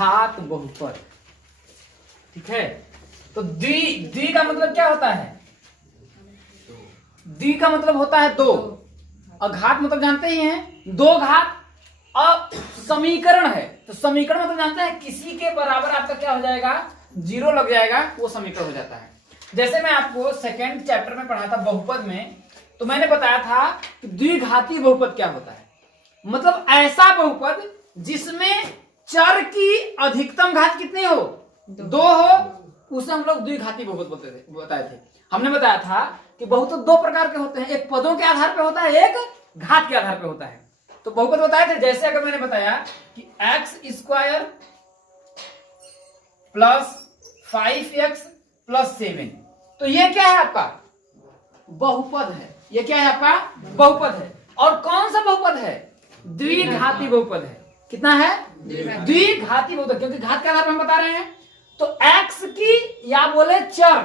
द्विघात बहुपद। ठीक है, तो द्वि का मतलब क्या होता है? द्वि का मतलब होता है दो, और घात मतलब जानते ही हैं दो घात। अब समीकरण है तो समीकरण मतलब जानते हैं किसी के बराबर आपका क्या हो जाएगा, जीरो लग जाएगा, वो समीकरण हो जाता है। जैसे मैं आपको सेकेंड चैप्टर में पढ़ा था बहुपद में, तो मैंने बताया था कि द्विघाती बहुपद क्या होता है। मतलब ऐसा बहुपद जिसमें चर की अधिकतम घात कितनी हो, दो हो, उसे हम लोग द्विघाती बहुपद बताए थे। हमने बताया था कि बहुपद दो प्रकार के होते हैं, एक पदों के आधार पर होता है, एक घात के आधार पर होता है। तो बहुपद बताए थे, जैसे अगर मैंने बताया कि x² प्लस 5x प्लस 7, तो ये क्या है आपका बहुपद है। ये क्या है आपका बहुपद है। और कौन सा बहुपद है? द्विघाती बहुपद है। कितना है? द्विघाती बहुपद, क्योंकि घात के आधार पर हम बता रहे हैं। तो x की या बोले चर,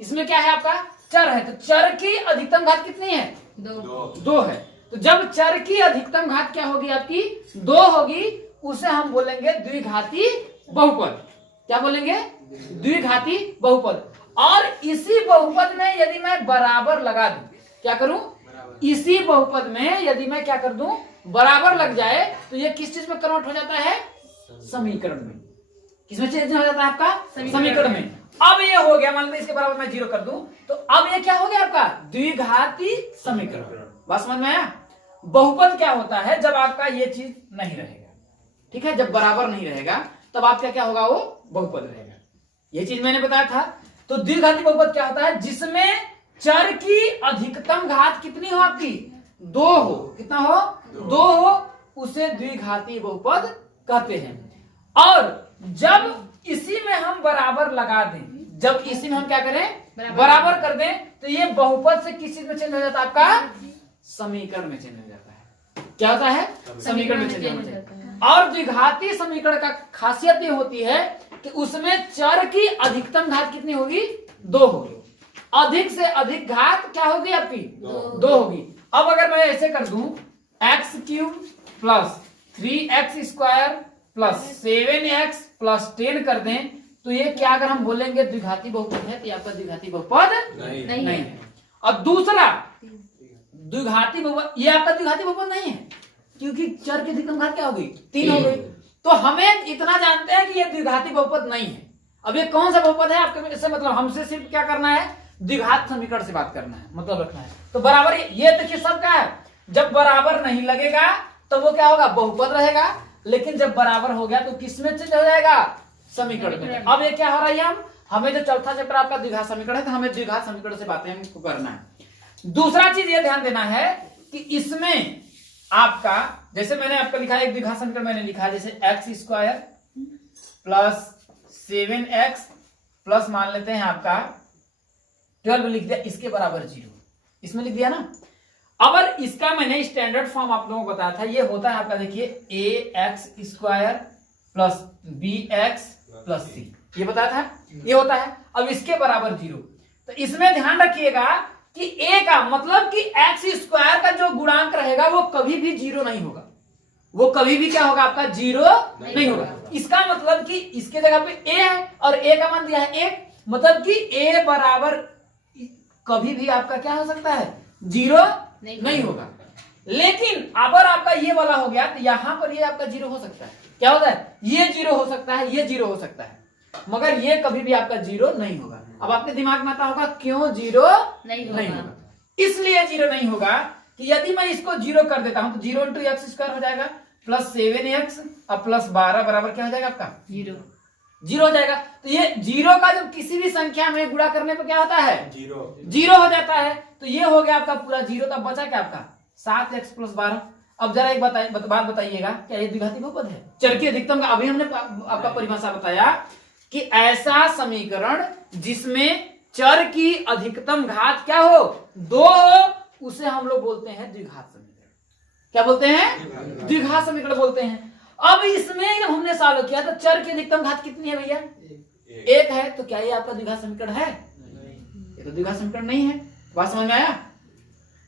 इसमें क्या है आपका चर है, तो चर की अधिकतम घात कितनी है? दो है। तो जब चर की अधिकतम घात क्या होगी आपकी, दो होगी, उसे हम बोलेंगे द्विघाती बहुपद। क्या बोलेंगे? द्विघाती बहुपद। और इसी बहुपद में यदि मैं बराबर लगा दूं, क्या करूं? इसी बहुपद में यदि मैं क्या कर दूं, बराबर लग जाए, तो ये किस चीज में कन्वर्ट हो जाता है? समीकरण में। किसमें चेंज हो जाता है आपका? समीकरण में। अब ये हो गया, मान लो इसके बराबर मैं जीरो कर दूं, तो अब ये क्या हो गया आपका द्विघाती समीकरण। बात समझ में आया? बहुपद क्या होता है? जब आपका ये चीज नहीं रहेगा, ठीक है, जब बराबर नहीं रहेगा तब आपका क्या होगा, वो बहुपद रहेगा। ये चीज मैंने बताया था। तो द्विघाती बहुपद क्या होता है? जिसमें चर की अधिकतम घात कितनी हो आपकी? दो हो। कितना हो? दो हो, उसे द्विघाती बहुपद कहते हैं। और जब इसी में हम बराबर लगा दें, जब इसी में हम क्या करें, बराबर कर दें, तो ये बहुपद से किस चीज में चेंज हो जाता है? आपका समीकरण में चेंज हो जाता है। क्या होता है? समीकरण में चेंज हो जाता है। और द्विघाती समीकरण का खासियत ये होती है कि उसमें चर की अधिकतम घात कितनी होगी? दो होगी। अधिक से अधिक घात क्या होगी आपकी? दो होगी। अब अगर मैं ऐसे कर दूं x³ plus 3x² plus 7x plus 10 कर दें, तो ये क्या अगर हम बोलेंगे द्विघाती बहुपद है, तो ये आपका द्विघाती बहुपद नहीं है। और दूसरा द्विघाती बहुपद, ये आपका द्विघाती बहुपद नहीं है, क्योंकि चर की अधिकतम घात क्या हो गई? 3 हो गई। तो हमें इतना जानते हैं कि ये द्विघाती बहुपद नहीं है। अब ये कौन सा बहुपद है आपके इससे मतलब हमसे सिर्फ क्या करना है? द्विघात समीकरण से बात करना है, मतलब रखना है। तो बराबर ये देखिए सब क्या है, जब बराबर नहीं लगेगा तो वो क्या होगा? बहुपद रहेगा। लेकिन जब बराबर हो गया तो किसमें चेंज हो जाएगा? समीकरण में। अब ये क्या हो रहा है, हमें जो चौथा चैप्टर आपका द्विघात समीकरण है, तो हमें द्विघात समीकरण से बातें हमको करना है। दूसरा चीज ये ध्यान देना है कि इसमें आपका, जैसे मैंने आपका लिखा है एक द्विघात समीकरण मैंने लिखा, जैसे x² प्लस 7x प्लस मान लेते हैं आपका 12 लिख दिया, इसके बराबर 0, इसमें लिख दिया ना। अगर इसका मैंने स्टैंडर्ड फॉर्म आप लोगों को बताया था, ये होता है आपका देखिए ax² plus bx plus c, ये बताया था, ये होता है। अब इसके बराबर 0, तो इसमें ध्यान रखिएगा कि a का मतलब कि x² का जो गुणांक रहेगा वो कभी भी 0 नहीं होगा। वो कभी भी क्या होगा आपका? 0 नहीं होगा। इसका मतलब कि इसके जगह पे a है और a का मान दिया है 1, मतलब कि a बराबर कभी भी आपका क्या हो सकता है? 0 नहीं होगा। लेकिन अगर आपका ये वाला हो गया तो यहां पर ये आपका 0 हो सकता है। क्या होता है? ये 0 हो सकता है, ये 0 हो सकता है, मगर ये कभी भी आपका 0 नहीं होगा। अब आपके दिमाग में आता होगा क्यों 0 नहीं होगा? इसलिए 0 नहीं होगा कि यदि मैं इसको 0 कर देता हूं तो 0 × x² हो जाएगा प्लस 7x और प्लस 12 बराबर क्या हो जाएगा आपका? 0 हो जाएगा। तो ये 0 का जब किसी भी संख्या में गुणा करने पर क्या होता है? 0 हो जाता है। तो ये हो गया आपका पूरा 0। तब बचा क्या आपका? 7x plus 12। अब जरा एक बात बताइएगा, क्या ये द्विघाती बहुपद है? चर की अधिकतम का अभी हमने आपका परिभाषा बताया कि ऐसा समीकरण जिसमें चर की अधिकतम घात क्या हो? 2 हो, उसे हम लोग बोलते हैं द्विघात समीकरण। क्या बोलते हैं? द्विघात समीकरण बोलते हैं। अब इसमें जब हमने सॉल्व किया तो चर की अधिकतम घात कितनी है भैया? 1 है। तो क्या ये आपका द्विघात समीकरण है? ये तो द्विघात समीकरण नहीं है। बात समझ में आया?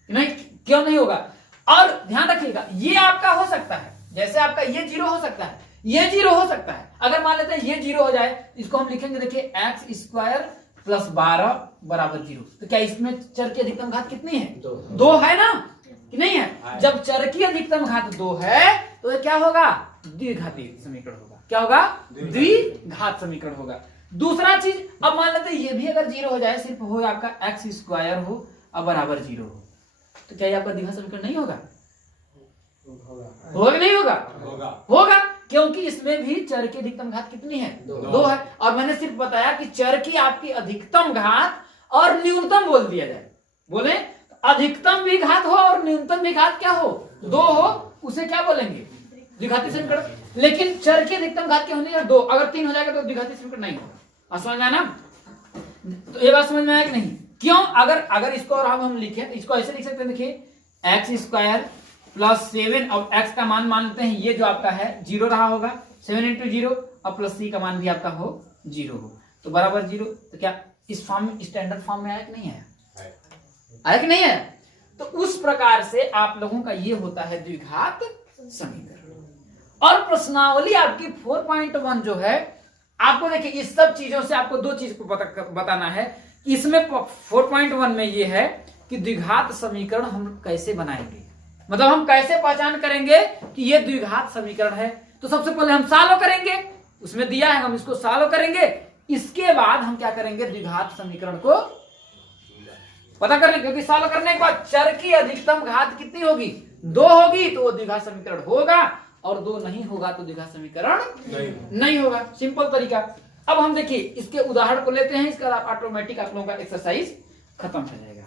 नहीं, क्यों नहीं होगा? और ध्यान रखिएगा, ये आपका हो सकता है, जैसे आपका ये 0 हो सकता है, ये 0 हो सकता है। अगर मान लेते हैं ये 0 हो जाए, इसको हम लिखेंगे, देखिए x स्क्वायर प्लस 12 बराबर 0। तो क्या इसमें चर की अधिकतम घात कितनी है? 2 है ना, कि नहीं है? जब चर की अधिकतम घात 2 है तो ये क्या होगा? द्विघाती समीकरण होगा। क्या होगा? द्विघात समीकरण होगा। दूसरा चीज, अब मान लेते हैं ये भी अगर 0 हो जाए, सिर्फ हो आपका x स्क्वायर हो और बराबर 0 हो, तो क्या ये आपका द्विघात समीकरण नहीं होगा? होगा कि नहीं होगा? होगा, क्योंकि इसमें भी चर की अधिकतम घात कितनी है? 2 है। और मैंने सिर्फ बताया कि चर की आपकी अधिकतम घात और न्यूनतम बोल दिया जाए, बोले अधिकतम भी घात हो और न्यूनतम भी घात क्या हो? 2 हो, उसे क्या बोलेंगे? द्विघाती समीकरण। लेकिन चर की अधिकतम घात क्या होनी है? 2। अगर 3 हो जाएगा तो द्विघाती समीकरण नहीं होगा। समझ में आया ना? तो ये बात समझ में आया कि नहीं? क्यों? अगर इसको और हम लिखें तो इसको ऐसे लिख सकते हैं, देखिए एक्स स्क्वायर प्लस 7 और x का मान मानते हैं ये जो आपका है 0 रहा होगा, 7 इंटू 0 और प्लस c का मान भी आपका हो 0 हो, तो बराबर 0। तो क्या इस फॉर्म में, स्टैंडर्ड फॉर्म में आया कि नहीं आया? आया कि नहीं आया? तो उस प्रकार से आप लोगों का ये होता है द्विघात समीकरण। और प्रश्नावली आपकी 4.1 जो है, आपको देखिए इस सब चीजों से आपको 2 चीज को बताना है। इसमें 4.1 में ये है कि द्विघात समीकरण हम कैसे बनाएंगे, मतलब हम कैसे पहचान करेंगे कि ये द्विघात समीकरण है। तो सबसे पहले हम सॉल्व करेंगे, उसमें दिया है हम इसको सॉल्व करेंगे। इसके बाद हम क्या करेंगे? द्विघात समीकरण को पता कर लेंगे, क्योंकि सॉल्व करने के बाद चर की अधिकतम घात कितनी होगी? 2 होगी, तो वो द्विघात समीकरण होगा, और 2 नहीं होगा तो द्विघात समीकरण नहीं होगा। सिंपल तरीका। अब हम देखिए इसके उदाहरण को लेते हैं, इसके बाद ऑटोमेटिक आप लोगों का एक्सरसाइज खत्म हो जाएगा।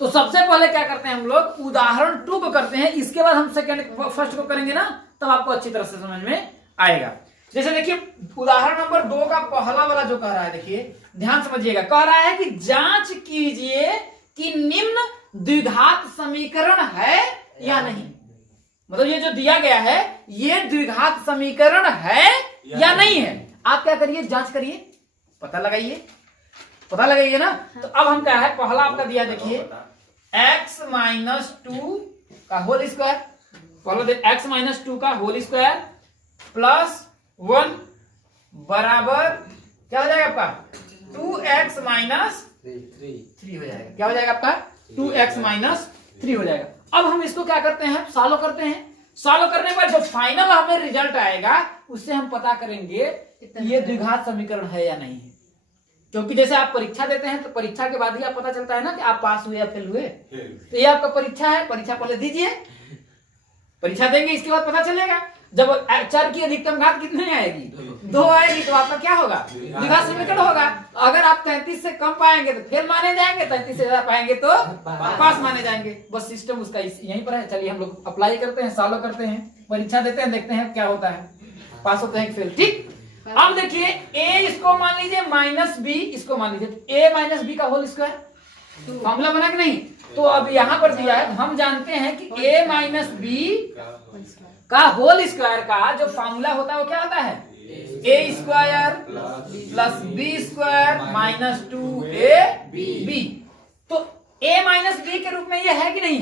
तो सबसे पहले क्या करते हैं हम लोग? उदाहरण 2 को करते हैं, इसके बाद हम फर्स्ट को करेंगे ना, तब आपको अच्छी तरह से समझ में आएगा। जैसे देखिए उदाहरण नंबर 2 का पहला वाला जो कह रहा है, देखिए ध्यान समझिएगा, कह रहा है कि जांच कीजिए कि निम्न द्विघात समीकरण है या नहीं। मतलब ये जो दिया गया है ये द्विघात समीकरण है या नहीं है। आप क्या करिए? जांच करिए, पता लगाइए ना। तो अब हम क्या है, पहला आपका दिया देखिए x माइनस 2 का होल स्क्वायर, पहले x माइनस 2 का होल स्क्वायर प्लस 1 बराबर क्या हो जाएगा आपका? 2x माइनस 3 हो जाएगा। क्या हो जाएगा आपका? 2x माइनस 3 हो जाएगा। अब हम इसको क्या करते हैं? सॉल्व करते हैं। सॉल्व करने के बाद जो फाइनल हमें रिजल्ट आएगा उससे हम पता करेंगे ये द्विघात समीकरण है या नहीं है। क्योंकि जैसे आप परीक्षा देते हैं तो परीक्षा के बाद ही आप पता चलता है ना कि आप पास हुए या फेल हुए। तो ये आपका परीक्षा है, परीक्षा पहले दीजिए, परीक्षा देंगे, इसके बाद पता चलेगा। जब चर की अधिकतम घात कितने आएगी? 2 आएगी, तो आपका क्या होगा? द्विघात समीकरण होगा। अगर आप 33 से कम पाएंगे तो फेल माने जाएंगे, 33 से ज्यादा पाएंगे तो पास माने जाएंगे। बस सिस्टम उसका यहीं पर है। चलिए हम लोग अप्लाई करते हैं, सॉल्व करते हैं, परीक्षा देते हैं, देखते हैं क्या होता है, पास होते हैं फेल। ठीक, अब देखिए a इसको मान लीजिए माइनस b, इसको मान लीजिए a माइनस b का होल स्क्वायर। फॉर्मूला बना कि नहीं? तो अब यहाँ पर दिया है, हम जानते हैं कि a माइनस b का होल स्क्वायर का जो फॉर्मूला होता है वो क्या होता है? a square plus b square minus 2ab। तो a माइनस b के रूप में ये है कि नहीं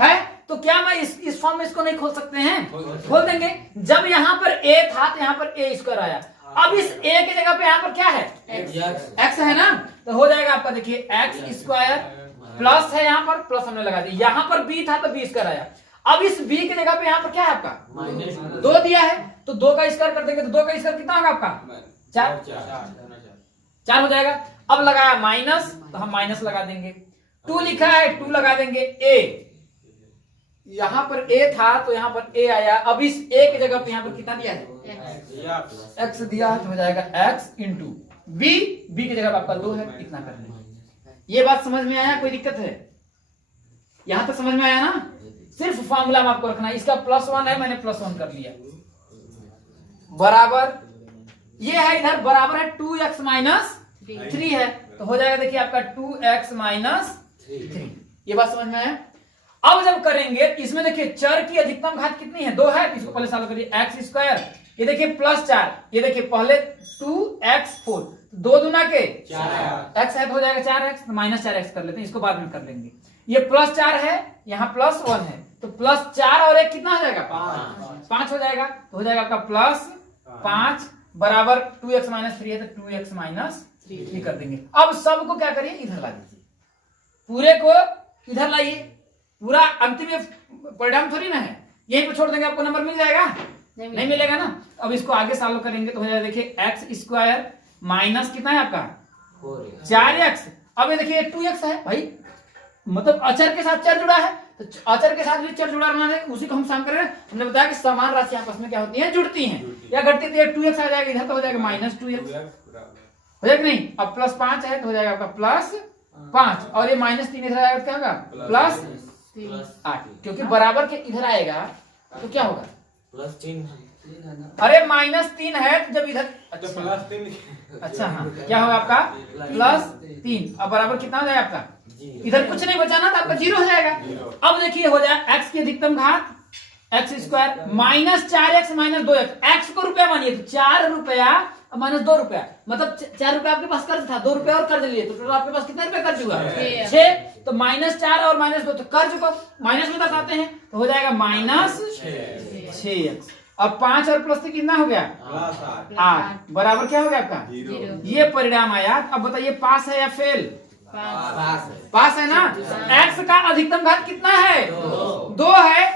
है? तो क्या मैं इस फॉर्म में इसको नहीं खोल सकते हैं? खोल देंगे। जब यहाँ पर a था तो यहाँ पर a स्क्वायर आया। अब इस a की जगह पे यहाँ पर क्या है? x है ना, तो हो जाएगा आपका देखिए x स्क्वायर प्लस है, यहाँ पर प्लस हमने लगा दिया, यहाँ पर b था तो b स्क्वायर आया। अब इस b की जगह पे यहाँ पर क्या है आपका? 2 दिया है, तो 2 का स्क्वायर कर देंगे, तो 2 का स्क्वायर कितना होगा आपका? 4 हो जाएगा। अब लगाया माइनस, तो हम माइनस लगा देंगे। 2 लिखा है, 2 लगा देंगे। a यहाँ पर a था तो यहाँ पर a आया। अब इस a की जगह पे यहाँ पर कितना दिया है? x दिया है, तो हो जाएगा x इंटू b की जगह आपका 2 है, इतना करना है। ये बात समझ में आया? कोई दिक्कत है? यहां तक समझ में आया ना? सिर्फ फॉर्मूला में आपको रखना है। इसका +1 है, मैंने +1 कर लिया, बराबर ये है, इधर बराबर है 2x माइनस 3 है, तो हो जाएगा देखिए आपका 2x माइनस 3। ये बात समझ में आया? अब जब करेंगे इसमें देखिए चर की अधिकतम घात कितनी है? 2 है, इसको पहले सॉल्व करिए। x स्क्वायर, ये देखिए +4, ये देखिए पहले 2x4, 2 दूना के 4 x है, तो हो जाएगा 4x, तो -4x कर लेते हैं, इसको बाद में कर लेंगे। ये +4 है, यहाँ +1 है, तो प्लस 4 और 1 कितना हो जाएगा? 5 हो जाएगा। तो हो जाएगा आपका प्लस 5 बराबर 2x माइनस 3 है तो 2x माइनस 3 कर देंगे। अब सबको क्या करिए, इधर ला दीजिए, पूरे को इधर लाइए, पूरा अंतिम परिणाम थोड़ी ना है, यहीं पे छोड़ देंगे आपको नंबर मिल जाएगा? नहीं मिलेगा ना। अब इसको आगे सॉल्व करेंगे तो हो जाएगा, देखिए एक्स स्क्वायर माइनस कितना है आपका 4x। अब ये देखिए 2x है भाई, मतलब अचर के साथ चर जुड़ा है, तो अचर के साथ भी चर जुड़ा रहना है, उसी को हम शामिल कर रहे हैं। हमने बताया कि समान राशि आपस में क्या होती है, जुड़ती हैं या घटती है। तो 2x आ जाएगा इधर, तो हो जाएगा माइनस 2x हो जाएगा नहीं। अब प्लस 5 है तो हो जाएगा आपका प्लस 5 और ये माइनस 3 इधर आएगा तो क्या होगा प्लस 8, क्योंकि बराबर के इधर आएगा तो क्या होगा प्लस 3। अरे माइनस 3 है तो जब इधर तो प्लस 3। अच्छा हाँ, क्या होगा आपका प्लस 3। अब बराबर कितना हो जाएगा आपका, इधर कुछ नहीं बचाना तो आपका 0 हो जाएगा। अब देखिए हो जाए x की अधिकतम घात x square minus 4x minus 2x। x को रुपया मानिए तो 4 रुपया माइनस 2 रुपया, मतलब 4 रुपया आपके पास कर्ज था, 2 रुपया और कर्ज लिए, तो टोटल आपके पास कितना रुपया कर्ज हुआ 6। तो माइनस 4 और माइनस 2 तो कर्ज को माइनस में दर्शाते हैं, तो हो जाएगा माइनस 6x। अब 5 और प्लस 3 कितना हो गया 8 बराबर क्या हो गया आपका 0। ये परिणाम आया। अब बताइए पास है या फेल? पास है ना। x का अधिकतम घात कितना है 2 है।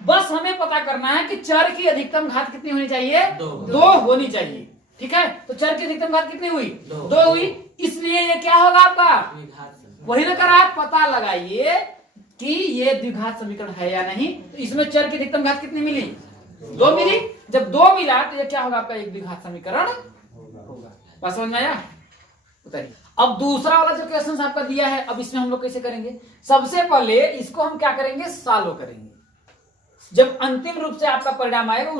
बस हमें पता करना है कि चर की अधिकतम घात कितनी होनी चाहिए 2 होनी चाहिए। ठीक है, तो चर की अधिकतम घात कितनी हुई 2 हुई, इसलिए ये क्या होगा आपका वही ना करा, पता लगाइए कि ये द्विघात समीकरण है या नहीं। तो इसमें चर की अधिकतम घात कितनी मिली 2 मिली। जब 2 मिला तो ये क्या होगा आपका एक द्विघात समीकरण होगा। बात समझ में आया? बताइए। अब दूसरा वाला जो क्वेश्चन आपका दिया है, अब इसमें हम लोग कैसे करेंगे? सबसे पहले इसको हम क्या करेंगे सॉल्व करेंगे। जब अंतिम रूप से आपका परिणाम आएगा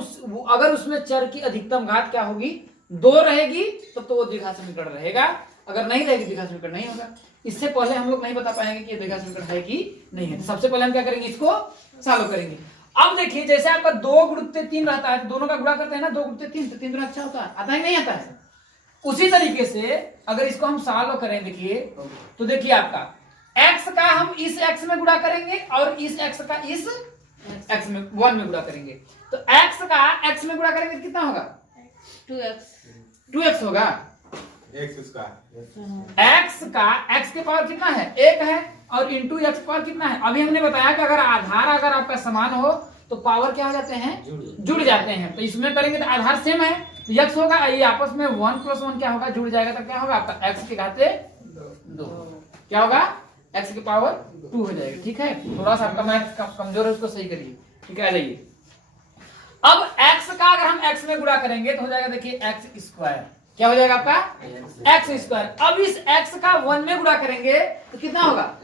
अगर उसमें चर की अधिकतम घात क्या होगी 2 रहेगी तब तो वो द्विघात समीकरण रहेगा, अगर नहीं रहेगी द्विघात समीकरण नहीं होगा। इससे पहले हम लोग नहीं बता पाएंगे कि ये द्विघात समीकरण है कि नहीं है। सबसे पहले हम क्या करेंगे इसको सॉल्व करेंगे। अब देखिए जैसे आपका 2 गुणित 3 रहता है तो दोनों का गुणा करते हैं ना, 2 गुणित 3 तो 3 गुना अच्छा होता है, आता है नहीं आता है। उसी तरीके से अगर इसको हम सॉल्व करें देखिए तो देखिए आपका x का हम इस x में गुणा करेंगे और इस x का इस x में 1 में गुणा करेंगे, तो x का x में गुणा करेंगे तो कितना होगा 2x होगा। x स्क्वायर x का x के पावर कितना है 1 है और इंटू x पावर कितना है। अभी हमने बताया कि अगर आधार अगर आपका समान हो तो पावर क्या हो जाते हैं जुड़ जाते हैं। तो इसमें करेंगे तो आधार सेम है तो x होगा, ये आपस में 1 + 1 क्या होगा जुड़ जाएगा, तो क्या होगा आपका x के घाते 2 क्या होगा x की पावर 2 हो जाएगा। ठीक है, थोड़ा सा आपका मैथ कमजोर है उसको सही करिए। ठीक है, आ जाइए। अब x का अगर हम x में गुणा करेंगे तो हो जाएगा देखिए x स्क्वायर, क्या हो जाएगा आपका x स्क्वायर। अब इस x का 1 में गुणा करेंगे तो कितना होगा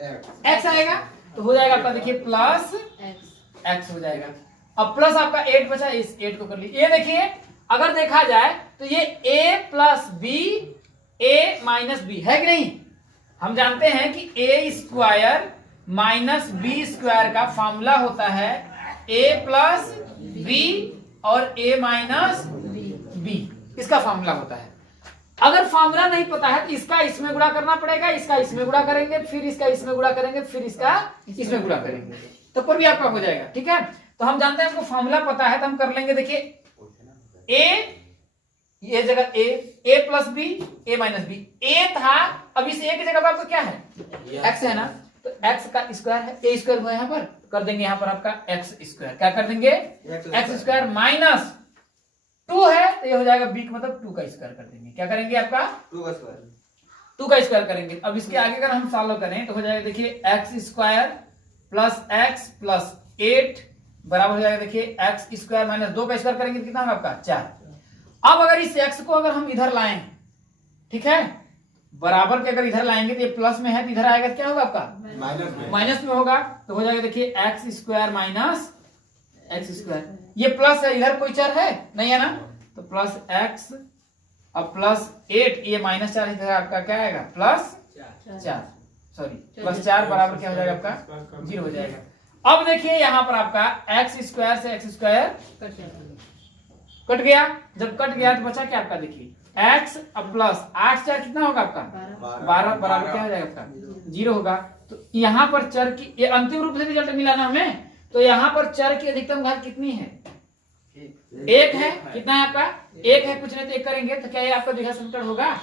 x आएगा, तो हो जाएगा आपका देखिए प्लस x हो जाएगा। अब प्लस आपका 8 बचा, इस 8 को कर लीजिए। ये देखिए अगर देखा जाए तो ये a plus b a minus b है कि नहीं। हम जानते हैं कि a square minus b square का फॉर्मूला होता है a प्लस b और a माइनस b, इसका फॉर्मूला होता है। अगर फॉर्मूला नहीं पता है तो इसका इसमें गुणा करना पड़ेगा, इसका इसमें गुणा करेंगे, फिर इसका इसमें गुणा करेंगे, फिर इसका इसमें गुणा करेंगे, तो पर भी आपका हो जाएगा। ठीक है, तो हम जानते हैं हमको फॉर्मूला पता है तो हम कर लेंगे। देखिए a ये जगह a plus b a minus b, a था, अब इस a की जगह पर आपको क्या है x है ना, तो x का स्क्वायर है, a स्क्वायर हुआ यहाँ पर, कर देंगे यहाँ पर आपका x स्क्वायर, क्या कर देंगे x स्क्वायर माइनस 2 है तो ये हो जाएगा b का मतलब 2 का स्क्वायर कर देंगे। क्या करेंगे आपका 2 का स्क्वायर करेंगे। अब इसके आगे अगर हम सॉल्व करें तो हो जाएगा देखिए x square plus x plus 8 बराबर हो जाएगा देखिए x स्क्वायर माइनस 2 का स्क्वायर करेंगे तो कितना होगा आपका 4। अब अगर इस x को अगर हम इधर लाएं, ठीक है, बराबर के अगर इधर लाएंगे तो ये प्लस में है तो इधर आएगा क्या होगा आपका माइनस में होगा, तो हो जाएगा देखिए x square minus x square. ये प्लस है, इधर कोई चर है नहीं है ना, तो प्लस x अब प्लस 8 ये माइनस 4 इधर आपका क्या आएगा प्लस 4 सॉरी प्लस 4 बराबर क्या हो जाएगा आपका 0 हो जाएगा। अब देखिए यहाँ पर आपका x स्क्वायर से x स्क्वायर कट गया, जब कट गया तो बचा क्या आपका देखिए x अब प्लस 8 4 कितना होगा आपका 12 बराबर क्या हो जाएगा आपका 0 होगा। तो यहाँ पर चर की ये अंतिम रूप से रिजल्ट मिला ना हमें, तो यहाँ पर चर की अधिकतम घात कितनी है? एक है। कितना है आपका? एक है। कुछ नहीं तो एक करेंगे तो क्या ये आपका द्विघात समीकरण होगा?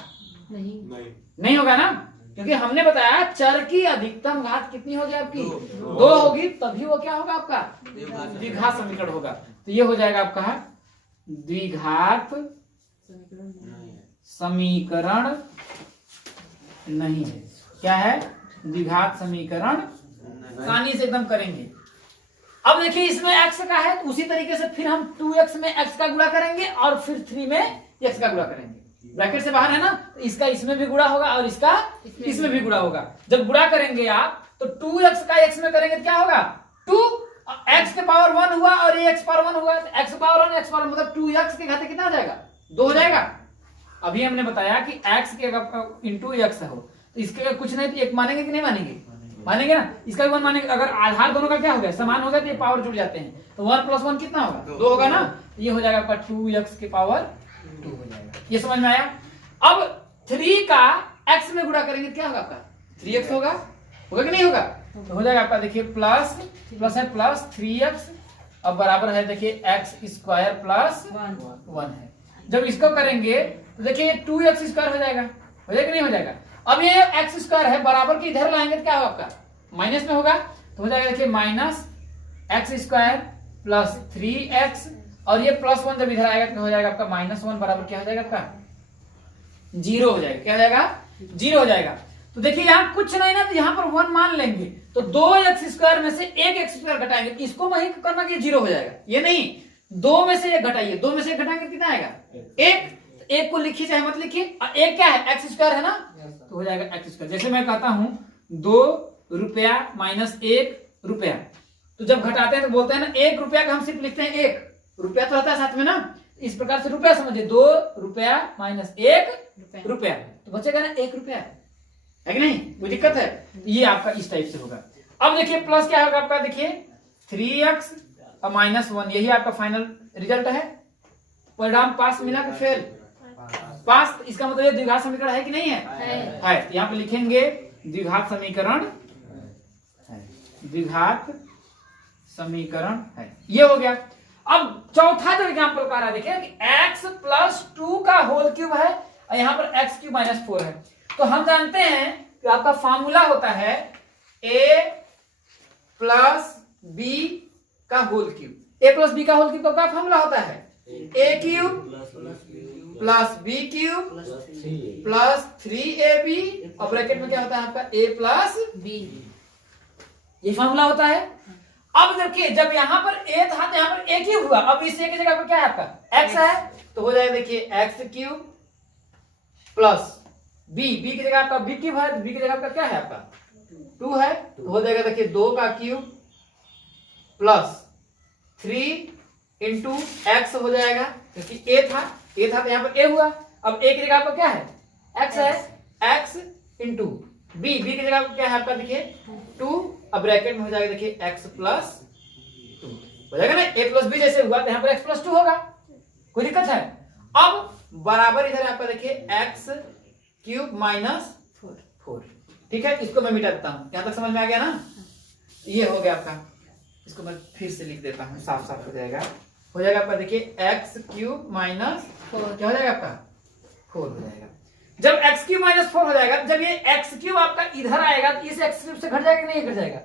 नहीं होगा ना, क्योंकि हमने बताया चर की अधिकतम घात कितनी होगी आपकी? दो होगी, तभी वो क्या होगा आपका? द्विघात समीकरण होगा। तो ये हो जाएगा आपका द्विघात समीकरण नहीं है। क्या है? द्विघात समीकरण। आसानी से एकदम करेंगे। अब देखिए इसमें x का है तो उसी तरीके से फिर हम 2x में x का गुणा करेंगे और फिर 3 में x का गुणा करेंगे। ब्रैकेट से बाहर है ना, तो इसका इसमें भी गुणा होगा और इसका इसमें भी गुणा होगा। जब गुणा करेंगे आप तो 2x का x में करेंगे तो क्या होगा? 2 x के पावर 1 हुआ और ये x पावर 1 हुआ, तो x पावर 1 x पावर 1 मतलब 2x के घाते कितना हो जाएगा? 2 हो जाएगा। अभी हमने बताया कि x के इंटू x हो तो इसके कुछ नहीं तो एक मानेंगे कि नहीं मानेंगे? मानेंगे ना। इसका भी 1 मानेंगे। अगर आधार दोनों का क्या हो गया? समान हो गया तो ये पावर जुड़ जाते हैं, तो 1 + 1 कितना होगा? 2 होगा ना। ये हो जाएगा आपका 2x के पावर 2 हो जाएगा। ये समझ में आया? अब 3 का x में गुणा करेंगे क्या होगा आपका? 3x होगा कि नहीं होगा? तो हो जाएगा आपका देखिए प्लस है प्लस 3x अब बराबर है देखिए x² + 1 है। जब इसको करेंगे तो देखिए 2x² हो जाएगा कि नहीं हो जाएगा? अब ये x² है बराबर के इधर लाएंगे तो क्या होगा आपका? माइनस में होगा, तो हो जाएगा देखिए -x² + 3x और ये +1 जब इधर आएगा तो हो जाएगा आपका -1 बराबर क्या हो जाएगा आपका? 0 हो जाएगा। क्या हो जाएगा? 0 हो जाएगा। तो देखिए यहाँ कुछ नहीं ना, तो यहाँ पर 1 मान लेंगे तो 2x² में से एक x² घटाएंगे, इसको वही करना कि 0 हो जाएगा। ये नहीं, 2 में से 1 घटाइए, 2 में से 1 घटाएंगे कितना आएगा? 1। एक को लिखिए चाहे मत लिखिए, एक क्या है? x² है ना, तो हो जाएगा x²। जैसे मैं कहता हूं 2 रुपया - 1 रुपया, तो जब घटाते हैं तो बोलते हैं ना 1 रुपया का हम सिर्फ लिखते हैं 1 रुपया तो रहता है साथ में ना, इस प्रकार से रुपया समझिए। 2 रुपया - 1 रुपया तो बचेगा ना 1 रुपया, है कि नहीं? कोई दिक्कत है? ये आपका इस टाइप से होगा। अब देखिए प्लस क्या होगा आपका? देखिए 3x और -1, यही आपका फाइनल रिजल्ट है। परिणाम पास मिला कि फेल? पास। इसका मतलब ये द्विघात समीकरण है कि नहीं है? है। यहाँ पे लिखेंगे द्विघात समीकरण है। द्विघात समीकरण है। ये हो गया। अब चौथा जो एग्जाम्पल का रहा देखिए कि x + 2 का होल क्यूब है और यहाँ पर x³ - 4 है। तो हम जानते हैं कि आपका फार्मूला होता है a + b का होल क्यूब। a + b का होल क्यूब का क्या फार्मूला होता है? a³ + b³ + 3ab और ब्रैकेट में क्या होता है आपका? a + b। ये फार्मूला होता है। अब देखिए जब यहाँ पर a था तो यहाँ पर a³ हुआ, अब इस a की जगह पर क्या है आपका? x है, तो हो जाएगा देखिए x³ + b की जगह आपका b³ है, तो b की जगह आपका क्या है आपका? 2 है, तो हो जाएगा देखिए 2 का क्यूब + 3 × x हो जाएगा, क्योंकि a था तो यहाँ पर a हुआ। अब a की जगह आपका क्या है? x है, x × b की जगह क्या है आपका? देखिए 2, अब ब्रैकेट में हो जाएगा देखिए x + 2 हो जाएगा ना। a + b जैसे हुआ तो यहाँ पर x + 2 होगा। कोई दिक्कत है? अब बराबर इधर आपका देखिए x³ - 4। ठीक है, इसको मैं मिटा देता हूं। यहां तक समझ में आ गया ना? ये हो गया आपका। इसको मैं फिर से लिख देता हूं, साफ साफ हो जाएगा। हो जाएगा आपका देखिए x³ - 4 क्या हो जाएगा आपका? 4 हो जाएगा। जब x³ - 4 हो जाएगा, जब ये x³ आपका इधर आएगा तो इस x³ से घट जाएगा नहीं? घट जाएगा,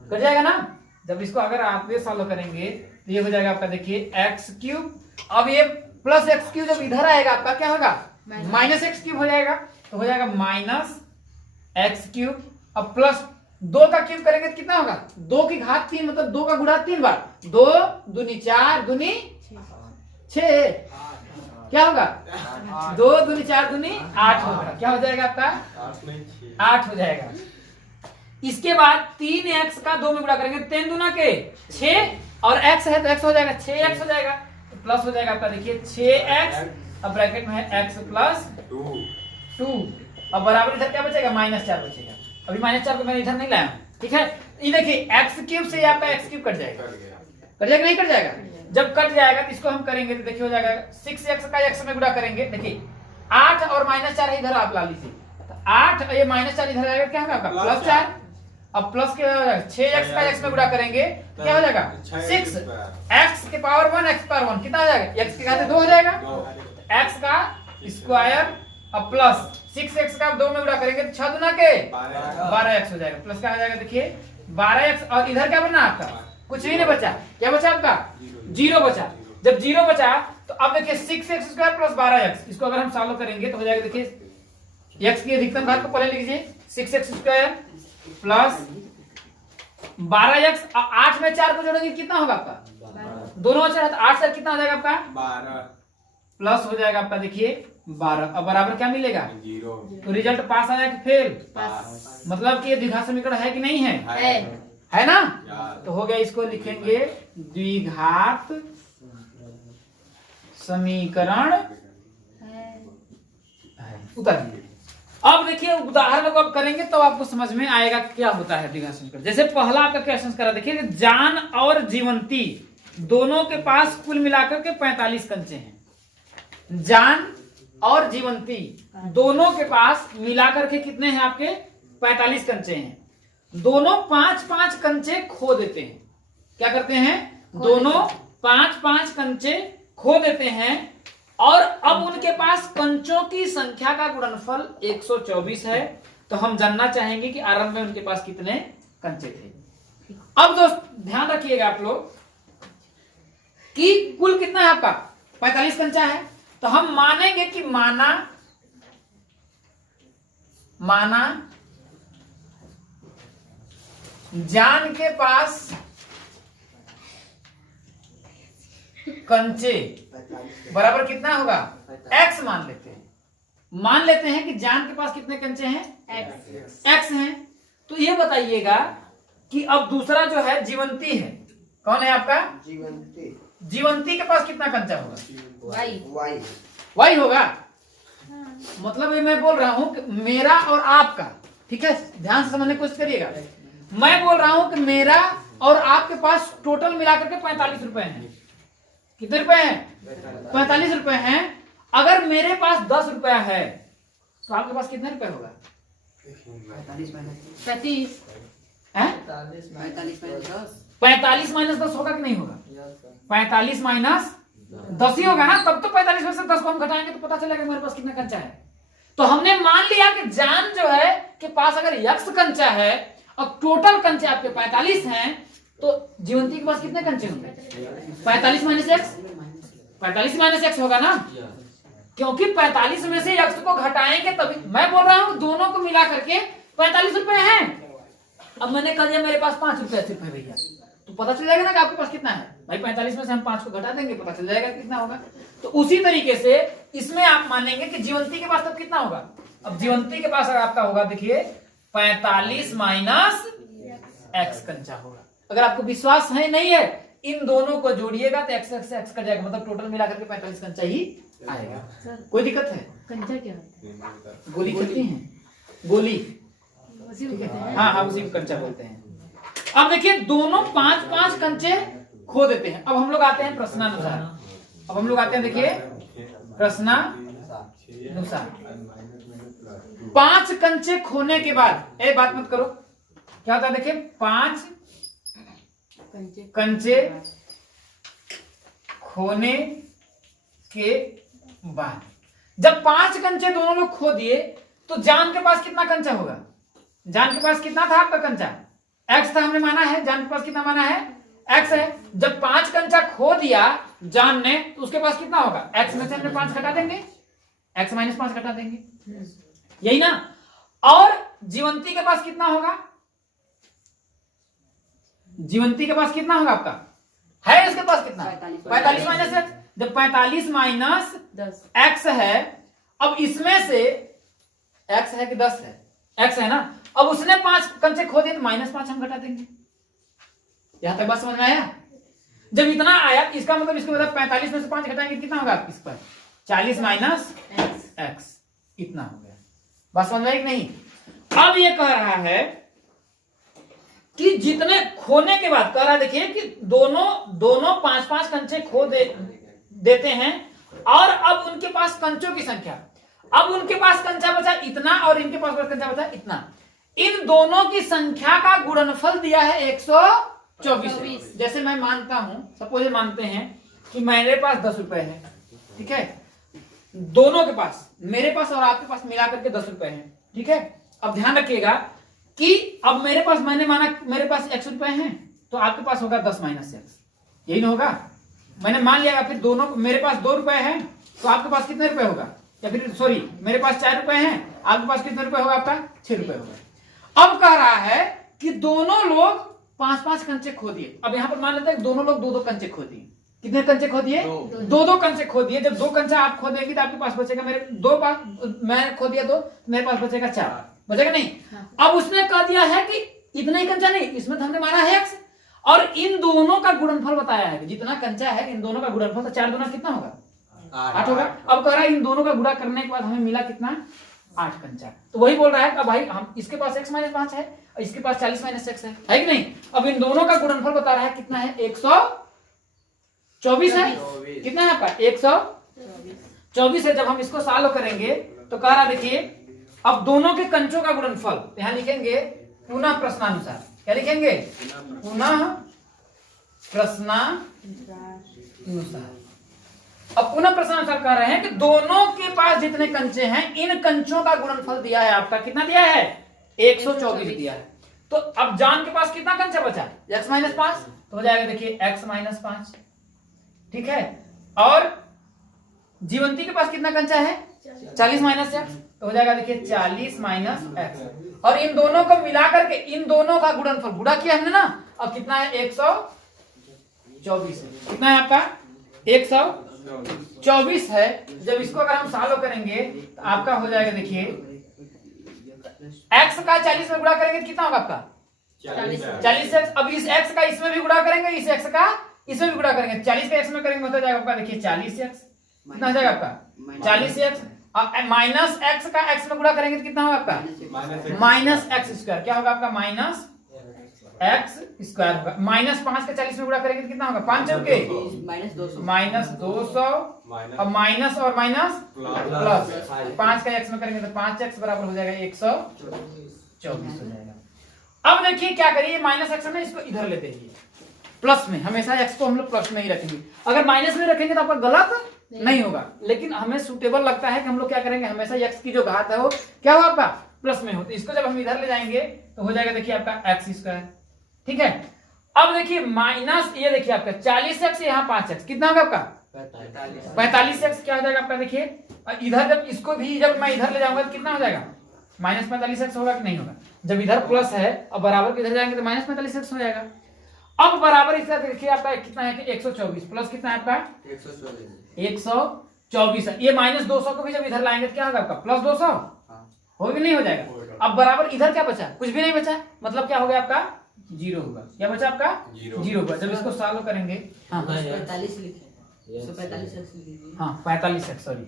घट जाएगा ना। जब इसको अगर आप सॉल्व करेंगे तो ये हो जाएगा आपका देखिए x³। अब ये प्लस x³ जब इधर आएगा आपका क्या होगा? -x³ हो जाएगा, तो हो जाएगा -x³। अब प्लस 2 का क्यूब करेंगे तो कितना होगा? 2 की घात 3 मतलब 2 का गुणा 3 बार। 2 दूनी 4 दूनी 6 क्या होगा? 2 दूनी 4 दूनी 8 होगा। क्या हो जाएगा आपका? 8 हो जाएगा। इसके बाद 3x का 2 में गुणा करेंगे, 3 दूना के 6 और x है तो x हो जाएगा 6x हो जाएगा, तो प्लस हो जाएगा आपका देखिए 6x। अब ब्रैकेट में है x + 2। अब बराबर इधर क्या बचेगा? -4 बचेगा। अभी -4 को मैंने इधर नहीं लाया, ठीक है। ये देखिए x³ से आपका x³ कट जाएगा, कट जाएगा नहीं? कट जाएगा। जब कट जाएगा तो इसको हम करेंगे तो देखिए हो जाएगा 6x का x में गुणा करेंगे। देखिए 8 और -4 इधर आप ला लीजिए, तो 8 और ये -4 इधर आएगा क्या होगा आपका? +4। अब प्लस क्या हो जाएगा 6x का x में गुणा करेंगे क्या हो जाएगा 6 x के पावर 1 x पावर 1 कितना हो जाएगा x के घाते 2 हो जाएगा x का स्क्वायर अब प्लस 6x का 2 में गुणा करेंगे तो 6 गुना के 12x हो जाएगा प्लस क्या हो जाएगा देखिए 12x और इधर क्या बना आपका कुछ भी नहीं बचा क्या बचा आपका 0 बचा जब 0 बचा तो अब देखिए 6x स्क्वायर प्लस 12x इसको अगर हम सॉल्व करेंगे तो हो जाएगा देखिए x की अधिकतम घात को पहले लिख लीजिए 6x स्क्वायर प्लस 12x 8 में 4 को जोड़ेंगे कितना होगा आपका दोनों अक्षर 8 से कितना हो जाएगा आपका 12 प्लस हो जाएगा आपका देखिए 12 अब बराबर क्या मिलेगा 0 तो रिजल्ट पास आया कि फेल पास मतलब कि ये द्विघात समीकरण है कि नहीं है है ना तो हो गया इसको लिखेंगे द्विघात समीकरण उतर दीजिए अब देखिए उदाहरण को अब करेंगे तो आपको समझ में आएगा क्या होता है द्विघात समीकरण जैसे पहला आपका क्वेश्चन करा देखिए जान और जीवंती दोनों के पास कुल मिलाकर के 45 कंचे हैं जान और जीवंती दोनों के पास मिलाकर के कितने हैं आपके 45 कंचे हैं दोनों 5-5 कंचे खो देते हैं क्या करते हैं दोनों 5-5 कंचे खो देते हैं और अब उनके पास कंचों की संख्या का गुणनफल 124 है तो हम जानना चाहेंगे कि आरंभ में उनके पास कितने कंचे थे अब दोस्त ध्यान रखिएगा आप लोग कि कुल कितना है आपका 45 कंचा है तो हम मानेंगे कि माना जान के पास कंचे बराबर कितना होगा x मान लेते हैं कि जान के पास कितने कंचे हैं x हैं तो ये बताइएगा कि अब दूसरा जो है जीवंती है कौन है आपका जीवंती के पास कितना कंचा होगा y होगा मतलब ये मैं बोल रहा हूं कि मेरा और आपका ठीक है ध्यान से समझने की कोशिश करिएगा मैं बोल रहा हूं कि मेरा और आपके पास टोटल मिलाकर के 45 रुपए हैं कितने रुपए हैं 45 रुपए हैं अगर मेरे पास 10 रुपया है तो आपके पास कितने रुपए होगा 45 माइनस 10 होगा कि नहीं होगा 45 माइनस 10 ही होगा ना तब तो 45 में से 10 को हम घटाएंगे तो पता चलेगा मेरे पास कितना कंचा है तो हमने मान लिया कि जान जो है के पास अगर x कंचा है और टोटल कंचे आपके 45 हैं तो जीवंती के पास कितने कंचे होंगे 45 माइनस x होगा ना क्योंकि 45 में से x को घटाएंगे तभी मैं बोल रहा हूं दोनों को मिला करके 45 रुपए हैं अब मैंने कह दिया मेरे पास 5 रुपए सिर्फ है भैया तो पता चल जाएगा ना कि आपके पास कितना है भाई 45 में से हम 5 को घटा देंगे पता चल जाएगा कितना होगा तो उसी तरीके से इसमें आप मानेंगे कि जीवंती के पास तब कितना होगा अब जीवंती के पास अगर आपका होगा देखिए 45 माइनस x कंचा होगा अगर आपको विश्वास है नहीं है इन दोनों को जोड़िएगा तो x से x कट जाएगा मतलब टोटल मिलाकर के 45 कंचा ही आएगा कोई दिक्कत है कंचा क्या होता है गोली खेलती हैं गोली उसी को कहते हैं हाँ उसी को कंचा बोलते हैं अब देखिए दोनों 5-5 कंचे खो देते हैं अब हम लोग आते हैं प्रश्नानुसार अब हम लोग आते हैं देखिए प्रश्नानुसार 5 कंचे खोने के बाद बात मत करो क्या होता है देखिए 5 कंचे खोने के बाद जब 5 कंचे दोनों लोग खो दिए तो जान के पास कितना कंचा होगा जान के पास कितना था आपका कंचा x था हमने माना है जान के पास कितना माना है x है जब 5 कंचा खो दिया जान ने तो उसके पास कितना होगा x में से हमने 5 घटा देंगे x माइनस 5 घटा देंगे यही ना और जीवंती के पास कितना होगा जीवंती के पास कितना होगा आपका है इसके पास कितना 45 माइनस x जब 45 माइनस 10 x है अब इसमें से x है कि 10 है x है ना अब उसने 5 कंचे खो दिए तो -5 हम घटा देंगे यहां तक बात समझ में आया जब इतना आया इसका मतलब इसके मतलब 45 में से 5 घटाएंगे कितना होगा इस पर 40 माइनस x इतना हो गया बात समझ में आई कि नहीं अब ये कह रहा है कि जितने खोने के बाद कह रहा है देखिए कि दोनों 5-5 कंचे खो देते हैं और अब उनके पास कंचों की संख्या अब उनके पास कंचा बचा इतना और इनके पास कंचा बचा इतना इन दोनों की संख्या का गुणनफल दिया है 124। जैसे मैं मानता हूं, सपोज मानते हैं कि मेरे पास 10 रुपए है, ठीक है, दोनों के पास, मेरे पास और आपके पास मिला करके 10 रुपए है, ठीक है। अब ध्यान रखिएगा कि अब मेरे पास, मैंने माना मेरे पास x रुपए हैं, तो आपके पास होगा 10 माइनस x, यही ना होगा। मैंने मान लिया, फिर दोनों, मेरे पास 2 रुपए हैं तो आपके पास कितने रुपए होगा, या फिर सॉरी मेरे पास 4 रुपए हैं, आपके पास कितने रुपए होगा, आपका 6 रुपए होगा। अब कह रहा है कि दोनों लोग 5-5 कंचे खो दिए। अब यहां पर मान लेते हैं दोनों लोग 2-2 कंचे खो दिए। कितने कंचे खो दिए, 2-2 कंचे खो दिए। जब 2 कंचा आप खो देंगे तो आपके पास बचेगा, मेरे 2 पास मैं खो दिया 2, मेरे पास बचेगा 4, बचेगा नहीं। अब उसने कह दिया है कि इतना ही कंचा नहीं, इसमें तो हमने माना है x, और इन दोनों का गुणनफल बताया है, जितना कंचा है इन दोनों का गुणनफल, तो 4 दूना कितना होगा, 8 होगा। अब कह रहा है इन दोनों का गुणा करने के बाद हमें मिला कितना, 8 कंचा। तो वही बोल रहा है कि भाई हम, इसके पास x माइनस 5 है और इसके पास 40 माइनस x है कि नहीं। अब इन दोनों का गुणनफल बता रहा है कितना है, 124 है। कितना है आपका, 124 है। जब हम इसको सॉल्व करेंगे तो कह रहा देखिए, अब दोनों के कंचों का गुणनफल यहां लिखेंगे पुनः प्रश्नानुसार। क्या लिखेंगे, पुनः प्रश्नानुसार। अब पुनः प्रश्नानुसार कह रहे हैं कि दोनों के पास जितने कंचे हैं, इन कंचों का गुणनफल दिया है आपका, कितना दिया है, 124 दिया है। तो अब जान के पास कितना कंचा बचा, x माइनस 5, तो हो जाएगा देखिए x माइनस 5, ठीक है। और जीवंती के पास कितना कंचा है, 40 माइनस x, तो हो जाएगा देखिए 40 माइनस x। और इन दोनों को मिला करके इन दोनों का गुणनफल गुणा किया हमने ना, अब कितना है, 124 है। कितना है आपका, 124 है। जब इसको अगर हम सॉल्व करेंगे तो आपका हो जाएगा देखिए, x का 40 में गुणा करेंगे तो कितना होगा आपका, 40x। अब इस x का इसमें भी गुणा करेंगे, इस x का इसमें भी गुणा करेंगे, 40 का x में करेंगे तो जाएगा आपका देखिए 40x। कितना हो जाएगा आपका, 40x। अब माइनस x का x में गुणा करेंगे तो कितना होगा आपका, माइनस x स्क्वायर। क्या होगा आपका, माइनस x स्क्वायर होगा। माइनस 5 का 40 में गुणा करेंगे तो कितना होगा, 5 के माइनस 200, अब माइनस और माइनस प्लस, 5 का x में करेंगे तो 5x बराबर हो जाएगा 124 हो जाएगा। अब देखिए क्या करिए, माइनस x में इसको इधर लेते हैं, प्लस में, हमेशा x को हम लोग प्लस में ही रखेंगे। अगर माइनस में रखेंगे तो आपका गलत नहीं होगा, लेकिन हमें सूटेबल लगता है कि हम लोग क्या करेंगे, हमेशा x की जो घात है वो क्या हो आपका, प्लस में हो। तो इसको जब हम इधर ले जाएंगे तो हो जाएगा देखिए आपका x स्क्वायर, ठीक है। अब देखिए माइनस, ये देखिए आपका 40x, यहाँ 5x, कितना होगा आपका 45x। क्या हो जाएगा आपका, देखिए इधर जब इसको भी जब मैं इधर ले जाऊंगा तो कितना हो जाएगा, माइनस 45x होगा कि नहीं होगा। जब इधर प्लस है और बराबर के इधर जाएंगे तो माइनस 45x हो जाएगा। अब बराबर इसका देखिए आपका कितना है कि 124 प्लस कितना है आपका 124 है। ये माइनस 200 को भी जब इधर लाएंगे तो क्या होगा आपका, प्लस 200 हो भी नहीं हो जाएगा। अब बराबर इधर क्या बचा, कुछ भी नहीं बचा, मतलब क्या हो गया आपका, 0 होगा। क्या बचा आपका, 0 होगा। जब इसको सॉल्व करेंगे, हाँ 45 लिखे, 45x, सॉरी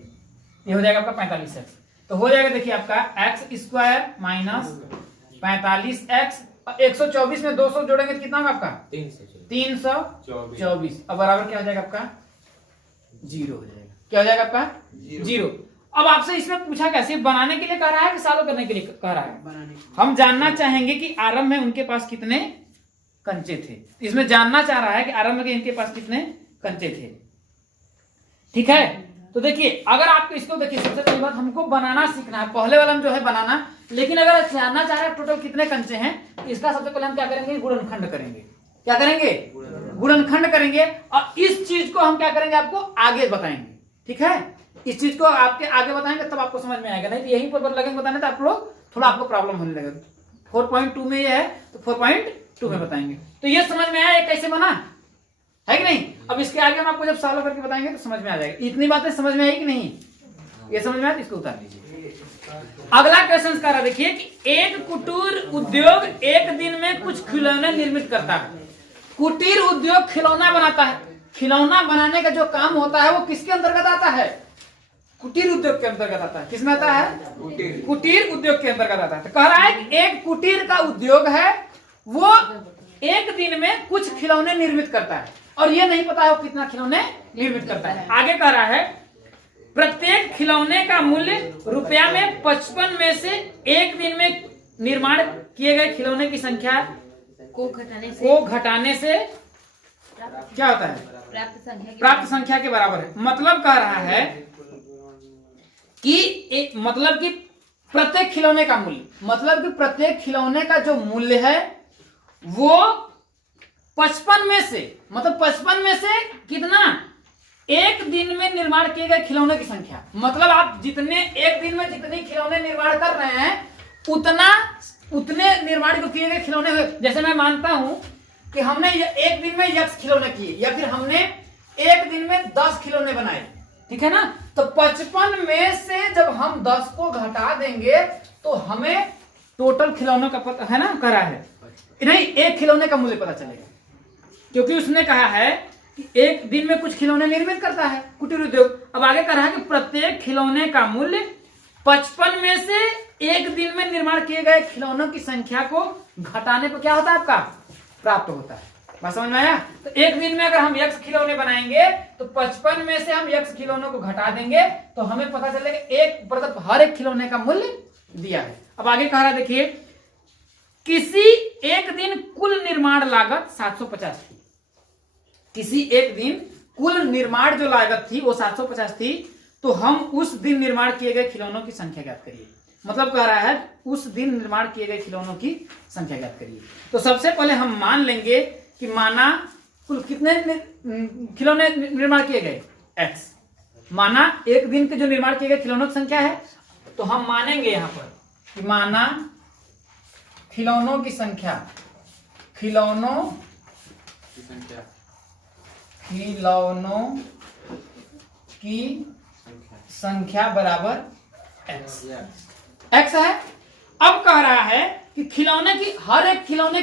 ये हो जाएगा आपका 45x। तो हो जाएगा देखिए आपका x स्क्वायर माइनस 45x, 124 में 200 जोड़ेंगे तो कितना होगा आपका 324। अब बराबर क्या हो जाएगा आपका 0 हो जाएगा। क्या हो जाएगा आपका 0। अब आपसे इसमें पूछा कैसे, बनाने के लिए कह रहा है कि सॉल्व करने के लिए कह रहा है। हम जानना चाहेंगे कि आरंभ में उनके पास कितने कंचे थे। इसमें जानना चाह रहा है कि आरंभ में इनके पास कितने कंचे थे, ठीक है। तो देखिए अगर आपको इसको देखिए, सबसे पहली बात हमको बनाना सीखना है, पहले वाला में जो है बनाना, लेकिन अगर जानना चाह रहे हैं टोटल कितने कंचे हैं, तो इसका सबसे पहले हम क्या करेंगे, गुणनखंड करेंगे। क्या करेंगे, गुणनखंड करेंगे। और इस चीज को हम क्या करेंगे, आपको आगे बताएंगे, ठीक है। इस चीज को आपके आगे बताएंगे तब आपको समझ में आएगा, नहीं तो यहीं पर लगेंगे बताने तो आप लोग थोड़ा आपको प्रॉब्लम होने लगेगा। 4.2 में ये है तो 4.2 में बताएंगे। तो ये समझ में आया कैसे बना है कि नहीं। अब इसके आगे हम आपको जब सॉल्व करके बताएंगे तो समझ में आ जाएगा। इतनी बातें समझ में आई कि नहीं, ये समझ में आया तो इसको उतार लीजिए। अगला क्वेश्चन कह रहा देखिए कि एक कुटीर उद्योग एक दिन में कुछ खिलौने निर्मित करता है। कुटीर उद्योग खिलौना बनाता है। खिलौना बनाने का जो काम होता है वो किसके अंतर्गत आता है, कुटीर उद्योग के अंतर्गत आता है। किसमें आता है, कुटीर उद्योग के अंतर्गत आता है। तो कह रहा है कि एक कुटीर का उद्योग है, वो एक दिन में कुछ खिलौने निर्मित करता है, और ये नहीं पता है वो कितना खिलौने निर्मित करता है। आगे कह रहा है प्रत्येक खिलौने का मूल्य रुपया में 55 में से एक दिन में निर्माण किए गए खिलौने की संख्या को घटाने से को घटाने से क्या होता है? प्राप्त संख्या के बराबर है। मतलब कह रहा है कि मतलब कि प्रत्येक खिलौने का मूल्य, मतलब कि प्रत्येक खिलौने का जो मूल्य है वो 55 में से, मतलब 55 में से कितना? एक दिन में निर्माण किए गए खिलौने की संख्या। मतलब आप जितने एक दिन में जितने खिलौने निर्माण कर रहे हैं उतने निर्माण को किए गए खिलौने हुए। जैसे मैं मानता हूं कि हमने एक दिन में X खिलौने किए, या फिर हमने एक दिन में 10 खिलौने बनाए, ठीक है ना? तो 55 में से जब हम 10 को घटा देंगे तो हमें टोटल खिलौनों का पता है ना, करा है नहीं, एक खिलौने का मूल्य पता चलेगा, क्योंकि उसने कहा है कि एक दिन में कुछ खिलौने निर्मित करता है कुटीर उद्योग। अब आगे कह रहा है कि प्रत्येक खिलौने का मूल्य 55 में से एक दिन में निर्माण किए गए खिलौनों की संख्या को घटाने पर क्या होता है? आपका प्राप्त होता है। बात समझ में आया? तो एक दिन में अगर हम X खिलौने बनाएंगे तो 55 में से हम X खिलौनों को घटा देंगे तो हमें पता चलेगा एक मतलब हर एक खिलौने का मूल्य दिया है। अब आगे कह रहा है, देखिए, किसी एक दिन कुल निर्माण लागत 750 थी। किसी एक दिन कुल निर्माण जो लागत थी वो 750 थी, तो हम उस दिन निर्माण किए गए खिलौनों की संख्या ज्ञात करिए। मतलब कह रहा है उस दिन निर्माण किए गए खिलौनों की संख्या ज्ञात करिए। तो सबसे पहले हम मान लेंगे कि माना कुल कितने खिलौने निर्माण किए गए? X। माना एक दिन के जो निर्माण किए गए खिलौनों की संख्या है, तो हम मानेंगे यहां पर कि माना खिलौनों की संख्या, खिलौनों की संख्या बराबर X है। अब कह रहा है कि खिलौने की हर एक खिलौने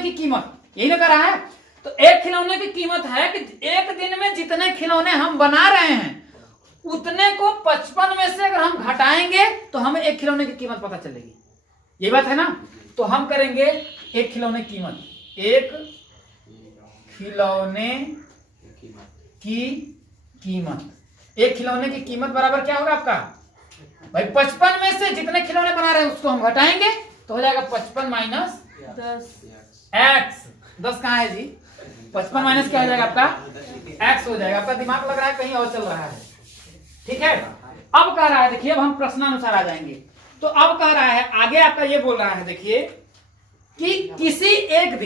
की कीमत, यही ना कह रहा है। तो एक खिलौने की कीमत है कि एक दिन में जितने खिलौने हम बना रहे हैं उतने को 55 में से अगर हम घटाएंगे तो हमें एक खिलौने की कीमत पता चलेगी। ये बात है ना? तो हम करेंगे एक खिलौने की कीमत, एक खिलौने की कीमत, एक खिलौने की कीमत बराबर क्या होगा आपका? भाई 55 में से जितने खिलौने बना रहे हैं उसको हम घटाएंगे तो हो जाएगा 55 माइनस 10x। 10 कहाँ है जी? 55 माइनस क्या हो जाएगा आपका? x हो जाएगा। आपका दिमाग लग रहा है कहीं और चल रहा है, ठीक है? अब कह रहा है, देखिए, अब हम प्रश्नानुसार आ जाएंगे। तो अब कह रहा है आगे आपका ये बोल रहा है, देखिए, कि किसी एक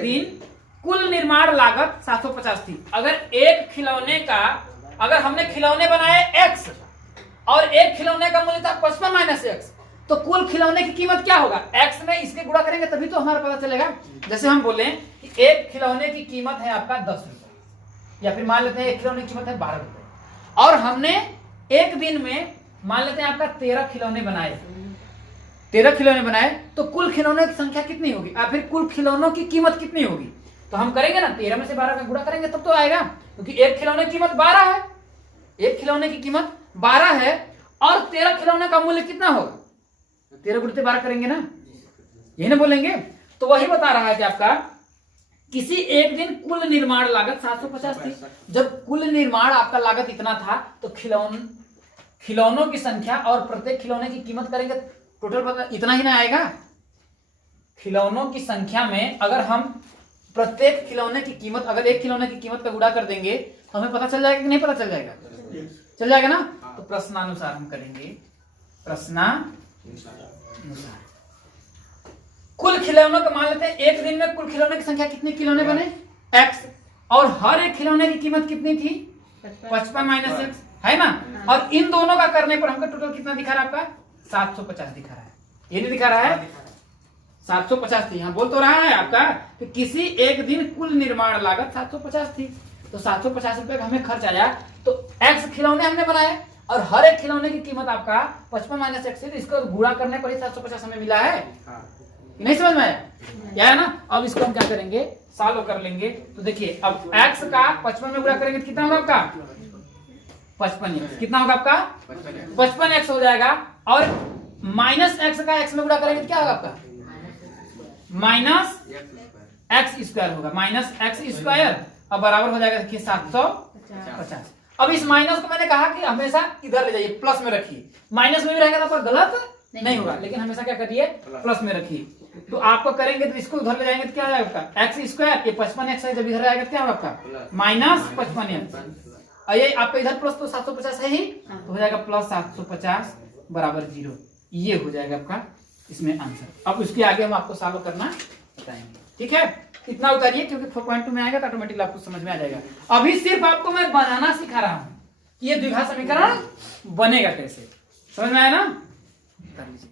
दिन कुल निर्माण लागत 750 थी। अगर एक खिलौने का, अगर हमने खिलौने बनाए X और एक खिलौने का मूल्य था 55 माइनस X, तो कुल खिलौने की कीमत क्या होगा? X में इसके गुणा करेंगे तभी तो हमारा पता चलेगा। जैसे हम बोले कि एक खिलौने की कीमत है आपका 10 रुपए, या फिर मान लेते हैं एक खिलौने की कीमत है 12 रुपए, और हमने एक दिन में मान लेते हैं आपका 13 खिलौने बनाए, 13 खिलौने बनाए, तो कुल खिलौनों की संख्या कितनी होगी? या फिर कुल खिलौनों की कीमत कितनी होगी? तो हम करेंगे ना, 13 में से 12 का गुणा करेंगे तब तो आएगा, क्योंकि एक खिलौने की कीमत 12 है, एक खिलौने की कीमत 12 है, और 13 खिलौने का मूल्य कितना होगा? 13 गुणित 12 करेंगे ना, यही ना बोलेंगे। तो वही बता रहा है कि आपका किसी एक दिन कुल निर्माण लागत 750 थी। जब कुल निर्माण आपका लागत इतना था तो खिलौनों की संख्या और प्रत्येक खिलौने की कीमत करेंगे, टोटल इतना ही ना आएगा। खिलौनों की संख्या में अगर हम प्रत्येक खिलौने की कीमत, अगर एक खिलौने की कीमत का गुणा कर देंगे तो हमें पता चल जाएगा कि नहीं पता चल जाएगा? चल जाएगा ना। तो प्रश्नानुसार हम करेंगे, प्रश्नानुसार कुल खिलौनों का मान लेते हैं एक दिन में कुल खिलौने की संख्या कितने खिलौने बने? X, और हर एक खिलौने की कीमत कितनी थी? 55 माइनस X, है ना? और इन दोनों का करने पर हमको टोटल कितना दिखा रहा है आपका? 750 दिखा रहा है। ये नहीं दिखा रहा है? 750 थी। यहाँ बोल तो रहा है आपका कि किसी एक दिन कुल निर्माण लागत 750 थी, तो 750 रुपए का हमें खर्च आया। तो X खिलौने हमने बनाए और हर एक खिलौने की कीमत आपका 55 माइनस X है, तो इसको गुणा करने पर ही 750 हमें मिला है। नहीं समझ में आया? क्या है ना? अब इसको हम क्या करेंगे? सॉल्व कर लेंगे। तो देखिए, अब X का 55 में गुणा करेंगे तो कितना होगा आपका? 55x। कितना होगा आपका? 55x हो जाएगा। और माइनस x का x में गुणा करेंगे तो क्या होगा आपका? माइनस x स्क्वायर होगा, माइनस x स्क्वायर। अब बराबर हो जाएगा देखिए 750। अब इस माइनस को मैंने कहा कि हमेशा इधर ले जाइए, प्लस में रखिए। माइनस में भी रहेगा तो आपका गलत नहीं होगा, लेकिन हमेशा क्या करिए, प्लस में रखिए। तो आपको करेंगे तो इसको उधर ले जाएंगे तो क्या हो जाएगा आपका एक्स स्क्वायर, ये 55x है, जब इधर आएगा तो क्या होगा आपका माइनस 55x, और ये आपका इधर प्लस तो 750 है ही, तो हो जाएगा प्लस 750 बराबर 0। ये हो जाएगा आपका इसमें आंसर। अब उसके आगे हम आपको सॉल्व करना बताएंगे, ठीक है। इतना उतारिए क्योंकि 4.2 में आएगा तो ऑटोमेटिकली आपको समझ में आ जाएगा। अभी सिर्फ आपको मैं बनाना सिखा रहा हूं कि ये द्विघात समीकरण बनेगा कैसे, समझ में आया ना। कर लीजिए।